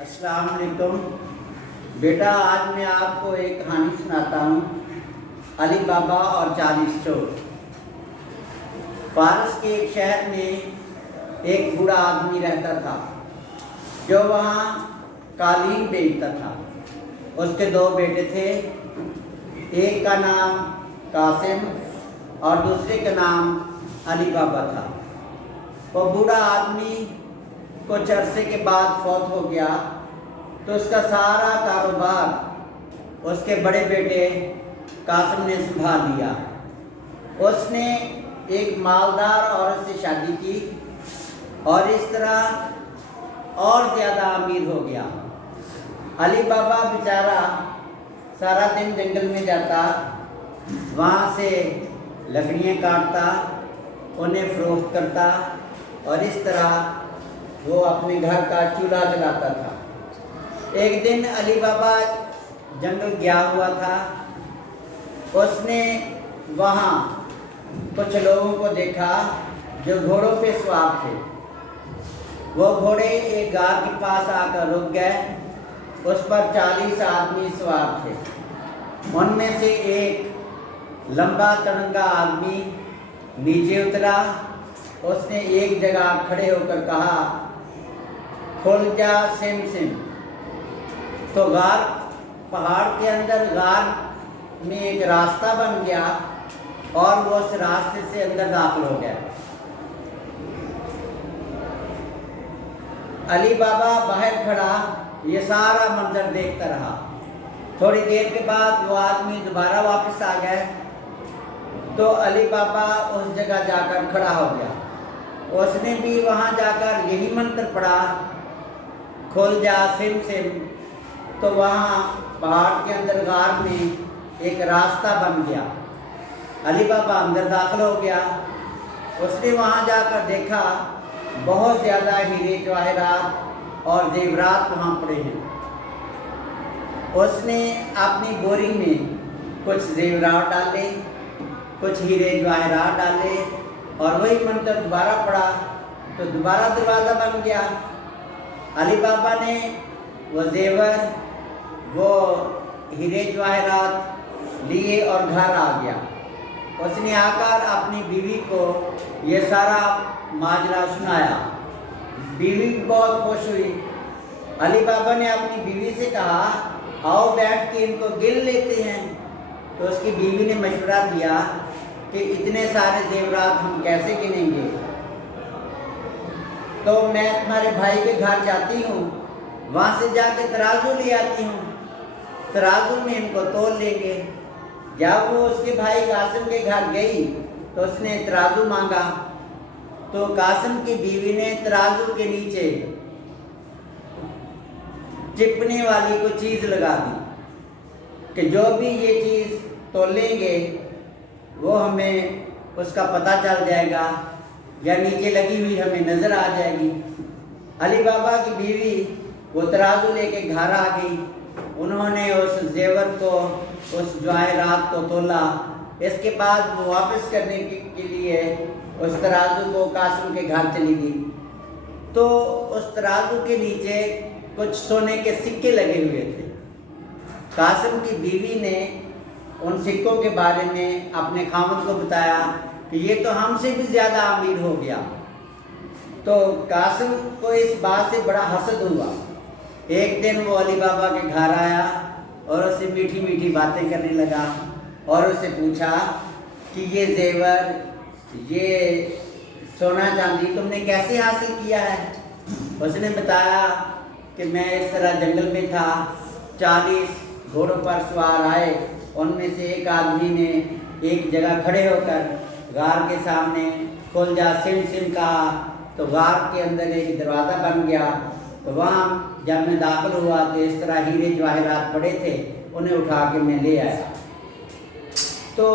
अस्सलाम वालेकुम। बेटा, आज मैं आपको एक कहानी सुनाता हूँ, अली बाबा और 40 चोर। फारस के एक शहर में एक बूढ़ा आदमी रहता था जो वहाँ कालीन बेचता था। उसके दो बेटे थे, एक का नाम कासिम और दूसरे का नाम अली बाबा था। वो बूढ़ा आदमी कुछ अरसे के बाद फौत हो गया तो उसका सारा कारोबार उसके बड़े बेटे कासिम ने संभाल लिया। उसने एक मालदार औरत से शादी की और इस तरह और ज़्यादा अमीर हो गया। अली बाबा बेचारा सारा दिन जंगल में जाता, वहाँ से लकड़ियाँ काटता, उन्हें फ़रोख्त करता और इस तरह वो अपने घर का चूल्हा जलाता था। एक दिन अली बाबा जंगल गया हुआ था। उसने वहाँ कुछ लोगों को देखा जो घोड़ों पे सवार थे। वो घोड़े एक गार के पास आकर रुक गए। उस पर 40 आदमी सवार थे। उनमें से एक लंबा तिरंगा आदमी नीचे उतरा। उसने एक जगह खड़े होकर कहा, खुल जा सिम सिम। तो गार पहाड़ के अंदर गार में एक रास्ता बन गया और वो उस रास्ते से अंदर दाखिल हो गया। अली बाबा बाहर खड़ा ये सारा मंजर देखता रहा। थोड़ी देर के बाद वो आदमी दोबारा वापस आ गए तो अली बाबा उस जगह जाकर खड़ा हो गया। उसने भी वहाँ जाकर यही मंत्र पढ़ा, खुल जा सिम सिम। तो वहाँ पहाड़ के अंदर गार में एक रास्ता बन गया। अली बाबा अंदर दाखिल हो गया। उसने वहाँ जाकर देखा बहुत ज़्यादा हीरे जवाहरात और जेवरात वहाँ पड़े हैं। उसने अपनी बोरी में कुछ जेवरात डाले, कुछ हीरे जवाहरात डाले और वही मंत्र दोबारा पढ़ा तो दोबारा दरवाज़ा बन गया। अली बाबा ने वो जेवर, वो हीरे जवाहरात लिए और घर आ गया। उसने आकर अपनी बीवी को ये सारा माजरा सुनाया। बीवी बहुत खुश हुई। अली बाबा ने अपनी बीवी से कहा, आओ बैठ के इनको गिन लेते हैं। तो उसकी बीवी ने मशवरा दिया कि इतने सारे जेवरात हम कैसे गिनेंगे, तो मैं तुम्हारे भाई के घर जाती हूँ, वहाँ से जाके तराजू ले आती हूँ, तराजू में इनको तोल लेंगे। जब वो उसके भाई कासिम के घर गई तो उसने तराजू मांगा तो कासिम की बीवी ने तराजू के नीचे चिपने वाली कोई चीज़ लगा दी कि जो भी ये चीज़ तोलेंगे वो हमें उसका पता चल जाएगा या नीचे लगी हुई हमें नज़र आ जाएगी। अली बाबा की बीवी वो तराजू लेके घर आ गई। उन्होंने उस जेवर को, उस जवाहरात को तोला। इसके बाद वो वापस करने के लिए उस तराजू को कासिम के घर चली गई तो उस तराजू के नीचे कुछ सोने के सिक्के लगे हुए थे। कासिम की बीवी ने उन सिक्कों के बारे में अपने खामद को बताया कि ये तो हमसे भी ज़्यादा अमीर हो गया। तो कासिम को इस बात से बड़ा हसद हुआ। एक दिन वो अली बाबा के घर आया और उससे मीठी मीठी बातें करने लगा और उससे पूछा कि ये जेवर, ये सोना चांदी तुमने कैसे हासिल किया है। उसने बताया कि मैं इस तरह जंगल में था, 40 घोड़ों पर सवार आए, उनमें से एक आदमी ने एक जगह खड़े होकर गार के सामने खुल जा सिम सिम कहा तो गार के अंदर एक दरवाज़ा बन गया। तो वहाँ जब मैं दाखिल हुआ तो इस तरह हीरे जवाहरात पड़े थे, उन्हें उठा के मैं ले आया। तो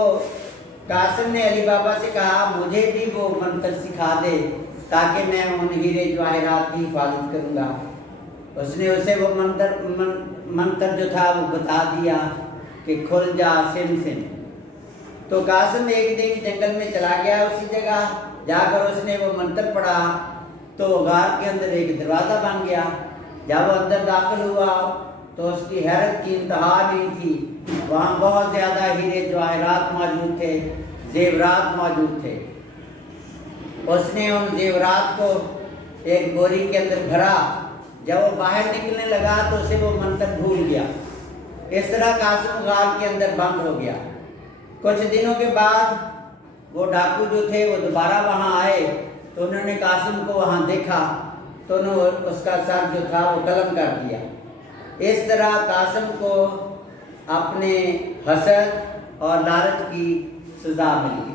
कासिम ने अली बाबा से कहा, मुझे भी वो मंत्र सिखा दे ताकि मैं उन हीरे जवाहरात की हिफाजत करूँगा। उसने उसे वो मंत्र जो था वो बता दिया कि खुल जा सिम सिम। तो कासिम एक दिन जंगल में चला गया। उसी जगह जाकर उसने वो मंत्र पढ़ा तो गार के अंदर एक दरवाज़ा बन गया। جب وہ اندر داخل ہوا تو اس کی حیرت کی انتہا نہیں تھی، وہاں بہت زیادہ ہیرے جواہرات موجود تھے، زیورات موجود تھے۔ اس نے ان زیورات کو ایک بوری کے اندر بھرا، جب وہ باہر نکلنے لگا تو اسے وہ منتر بھول گیا۔ اس طرح قاسم غار کے اندر بند ہو گیا۔ کچھ دنوں کے بعد وہ ڈاکو جو تھے وہ دوبارہ وہاں آئے تو انہوں نے قاسم کو وہاں دیکھا تو انہوں نے اس کا سر جو تھا وہ قلم کر دیا۔ اس طرح قاسم کو اپنے حسد اور لالچ کی سزا ملی۔